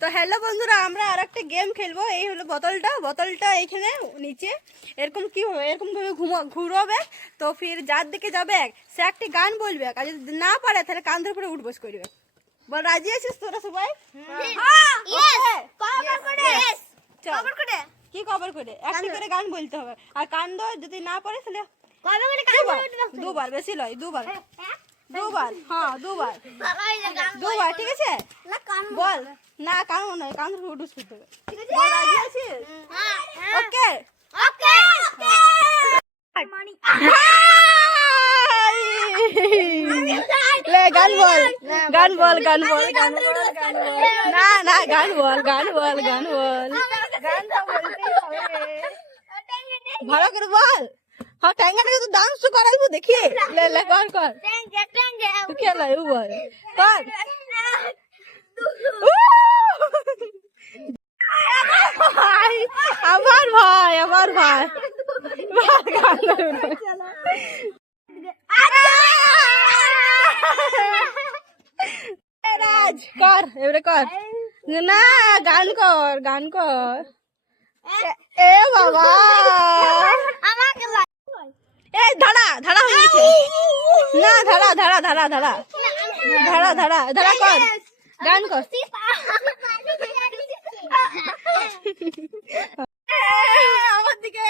তো হ্যালো বন্ধুরা, আমরা আর একটা গেম খেলবো। এই হলো বোতলটা এইখানে নিচে এরকম কি হবে, এরকম ভাবে ঘুরবে। তো ফির যার দিকে যাবে সে একটি গান বলবে, আর যদি না পারে তাহলে কাঁধের উপরে উঠবস করবে। বল, রাজি আছিস তোরা সবাই? কি কভার করে একটি করে গান বলতে হবে, আর কান্দ যদি না পারে তাহলে দুবার, বেশি লয়, দুবার। হ্যাঁ দুবার, ঠিক আছে? বল না, কানো নয়, কান ধরে উঠুস করতে হবে। বল, রাজি আছিস? ওকে লে, গান বল। না, গান বল। ভালো করে বল। হ্যাঁ, ট্যাঙ্গাটাকে তো ডান্স তো করাইবো, দেখি। লে কর তুই খেলা বল, কর। আমার ভাই রাজ কর, এবারে কর। না, গান কর। এ বাবা, এই ধারা হয়ে গেছে। না, ধারা কর, গান কর। আমার দিকে